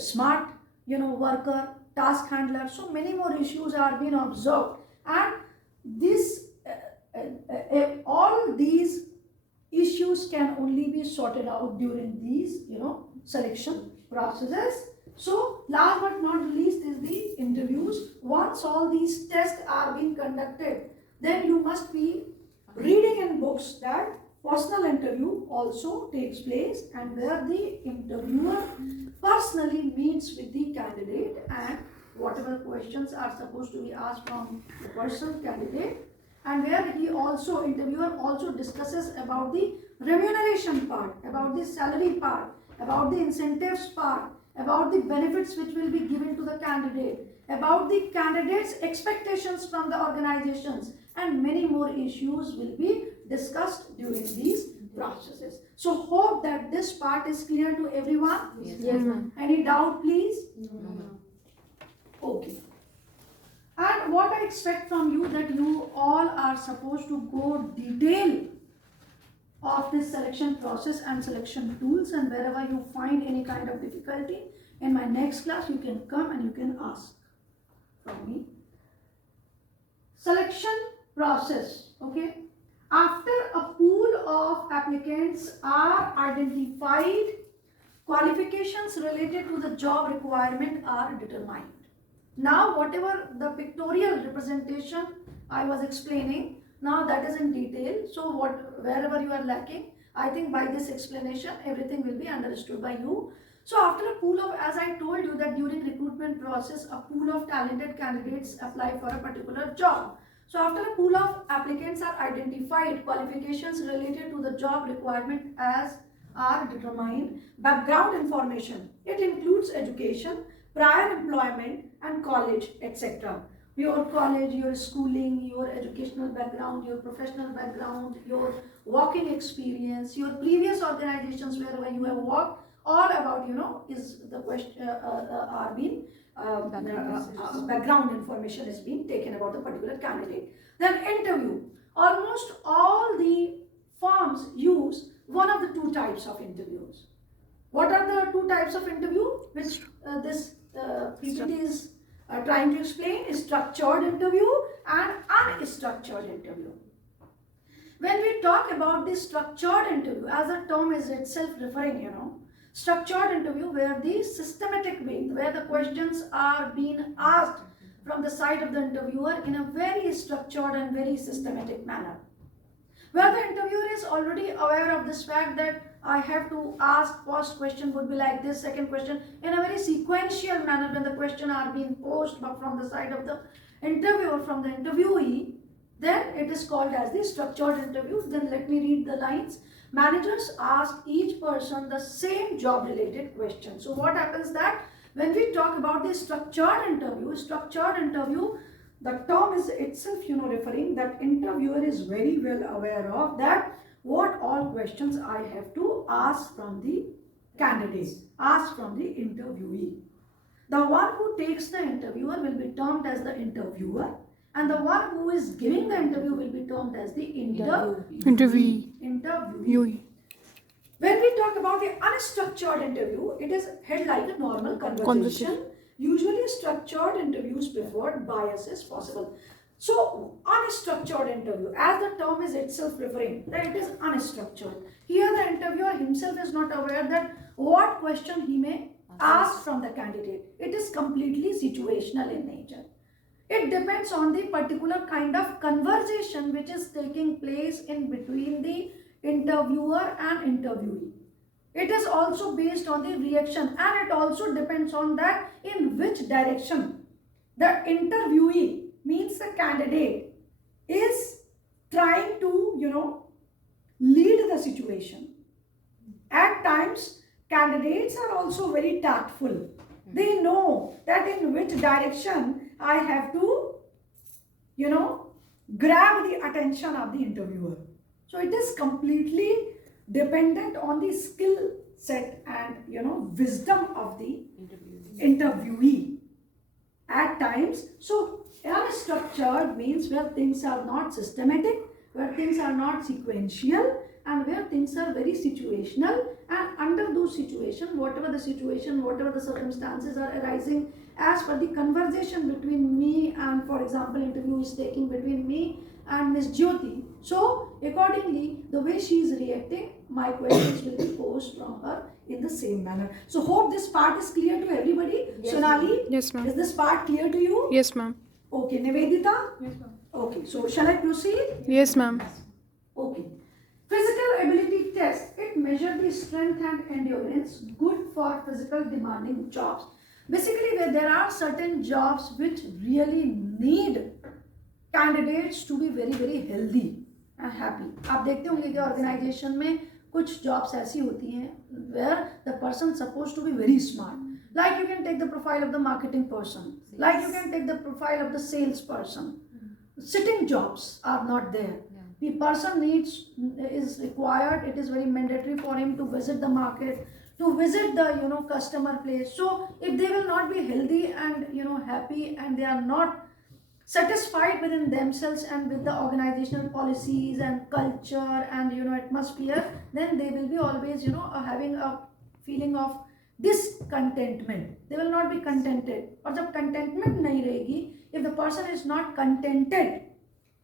smart, worker, task handler. So many more issues are being observed, and this all these issues can only be sorted out during these selection processes. So last but not least is the interviews. Once all these tests are being conducted, then you must be reading in books that personal interview also takes place, and where the interviewer personally meets with the candidate, and whatever questions are supposed to be asked from the person candidate, and where interviewer also discusses about the remuneration part, about the salary part, about the incentives part, about the benefits which will be given to the candidate, about the candidate's expectations from the organizations, and many more issues will be discussed during these processes. So hope that this part is clear to everyone. Yes, ma'am. Any doubt, please? No, ma'am. Okay. And what I expect from you, that you all are supposed to go detail of this selection process and selection tools, and wherever you find any kind of difficulty, in my next class you can come and you can ask from me. Selection process, okay? After a pool of applicants are identified, qualifications related to the job requirement are determined. Now whatever the pictorial representation I was explaining, now that is in detail. So wherever you are lacking, I think by this explanation everything will be understood by you. So after a pool of, as I told you that during recruitment process, a pool of talented candidates apply for a particular job. So after a pool of applicants are identified, qualifications related to the job requirement as are determined. Background information, it includes education, prior employment and college, etc. Your college, your schooling, your educational background, your professional background, your working experience, your previous organizations wherever you have worked, all about is the question are being background information is being taken about the particular candidate. Then interview. Almost all the firms use one of the two types of interviews. What are the two types of interview which this PPT is trying to explain? Is structured interview and unstructured interview. When we talk about this structured interview, as the term is itself referring, structured interview, where the systematic way, where the questions are being asked from the side of the interviewer in a very structured and very systematic manner, where the interviewer is already aware of this fact that I have to ask, first question would be like this, second question, in a very sequential manner. When the question are being posed but from the side of the interviewer, from the interviewee, then it is called as the structured interview. Then let me read the lines. Managers ask each person the same job related question. So what happens that when we talk about the structured interview, the term is itself referring that interviewer is very well aware of that what all questions I have to ask from the candidates, ask from the interviewee. The one who takes the interviewer will be termed as the interviewer, and the one who is giving the interview will be termed as the interviewee. When we talk about the unstructured interview, it is held like a normal conversation. Usually structured interviews preferred, bias is possible. So unstructured interview, as the term is itself referring, that it is unstructured. Here the interviewer himself is not aware that what question he may ask from the candidate. It is completely situational in nature. It depends on the particular kind of conversation which is taking place in between the interviewer and interviewee. It is also based on the reaction, and it also depends on that in which direction the interviewee, means the candidate, is trying to lead the situation. At times candidates are also very tactful. They know that in which direction I have to grab the attention of the interviewer. So it is completely dependent on the skill set and wisdom of the interviewee at times. So unstructured means where things are not systematic, where things are not sequential, and where things are very situational, And under those situations, whatever the situation, whatever the circumstances are arising as per the conversation between me and, for example, interview is taking between me and Miss Jyoti. So accordingly, the way she is reacting, my questions will be posed from her in the same manner. So hope this part is clear to everybody. Yes, Sonali, Yes, ma'am. is this part clear to you? Yes, ma'am. Okay, Nivedita? Yes, ma'am. Okay, so shall I proceed? Yes, ma'am. Okay. Physical ability test. It measures the strength and endurance good for physical demanding jobs. Basically, where there are certain jobs which really need candidates to be very very healthy and happy. आप देखते होंगे कि organisation में कुछ jobs ऐसी होती हैं where the person supposed to be very smart. Like you can take the profile of the marketing person. Like you can take the profile of the sales person. Sitting jobs are not there. The person is required, it is very mandatory for him to visit the market, to visit the customer place. So if they will not be healthy and happy, and they are not satisfied within themselves and with the organizational policies and culture and atmosphere, then they will be always having a feeling of discontentment. They will not be contented. और जब contentment नहीं रहेगी, if the person is not contented,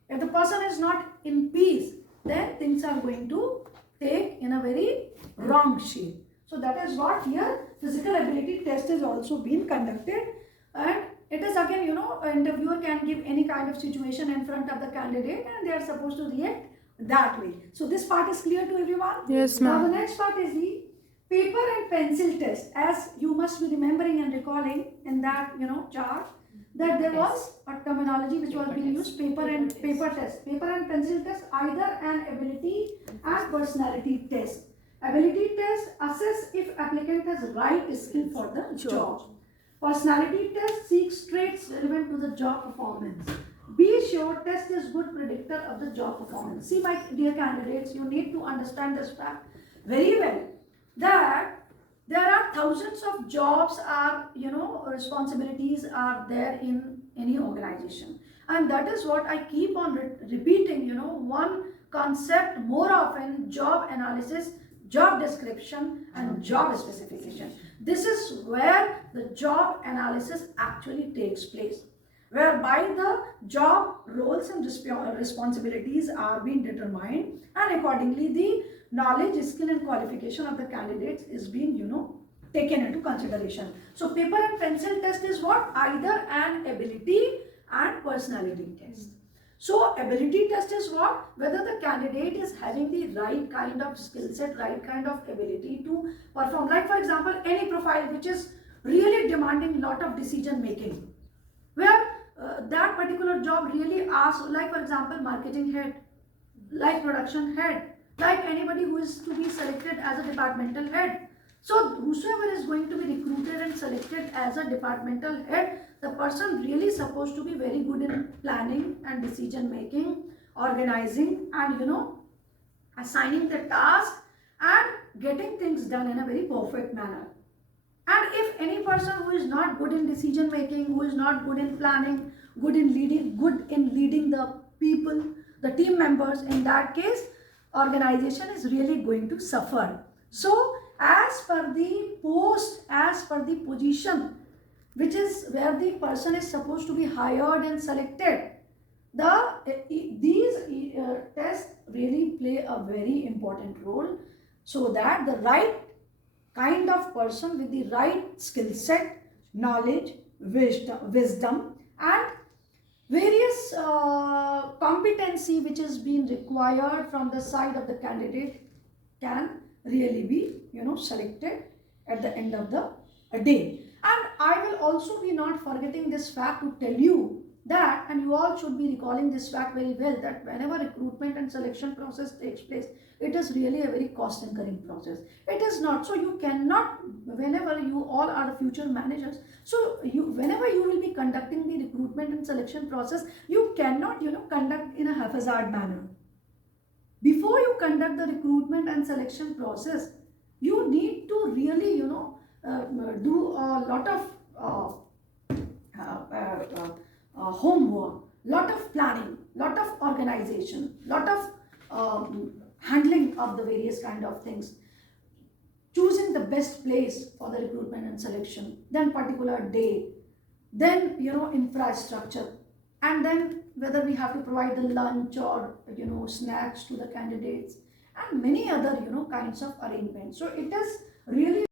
if the person is not in peace, then things are going to take in a very wrong shape. So that is what here physical ability test is also being conducted, and it is again interviewer can give any kind of situation in front of the candidate and they are supposed to react that way. So this part is clear to everyone? Yes, Now ma'am. the next part is the paper and pencil test. As you must be remembering and recalling in that chart, that there was a terminology which was being used, paper test. Paper and pencil test, either an ability and personality test. Ability test assess if applicant has right skill for the job. Personality test seeks traits relevant to the job performance. Be sure test is good predictor of the job performance. See, my dear candidates, you need to understand this fact very well, that there are thousands of jobs are responsibilities are there in any organization, and that is what I keep on repeating. One concept more often: job analysis, job description, and job specification. This is where the job analysis actually takes place, whereby the job roles and responsibilities are being determined, and accordingly the knowledge, skill and qualification of the candidates is being taken into consideration. So paper and pencil test is what? Either an ability and personality test. So ability test is what? Whether the candidate is having the right kind of skill set, right kind of ability to perform. Like for example, any profile which is really demanding lot of decision making, where that particular job really asks, like for example, marketing head, like production head, like anybody who is to be selected as a departmental head. So whosoever is going to be recruited and selected as a departmental head, the person really supposed to be very good in planning and decision making, organizing and assigning the task and getting things done in a very perfect manner. And if any person who is not good in decision making, who is not good in planning, good in leading the people, the team members, in that case organization is really going to suffer. So as per the post, as per the position which is where the person is supposed to be hired and selected, these tests really play a very important role, so that the right kind of person with the right skill set, knowledge, wisdom and various competency which is being required from the side of the candidate can really be selected at the end of the day. And I will also be not forgetting this fact to tell you that, and you all should be recalling this fact very well, that whenever recruitment and selection process takes place, it is really a very cost incurring process. It is not. So you cannot, whenever you all are the future managers, so whenever you will be conducting the recruitment and selection process, you cannot conduct in a haphazard manner. Before you conduct the recruitment and selection process, you need to really do a lot of homework, lot of planning, lot of organization, lot of handling of the various kind of things. choosing the best place for the recruitment and selection, then particular day, then infrastructure, and then whether we have to provide the lunch or snacks to the candidates, and many other kinds of arrangements. So it is really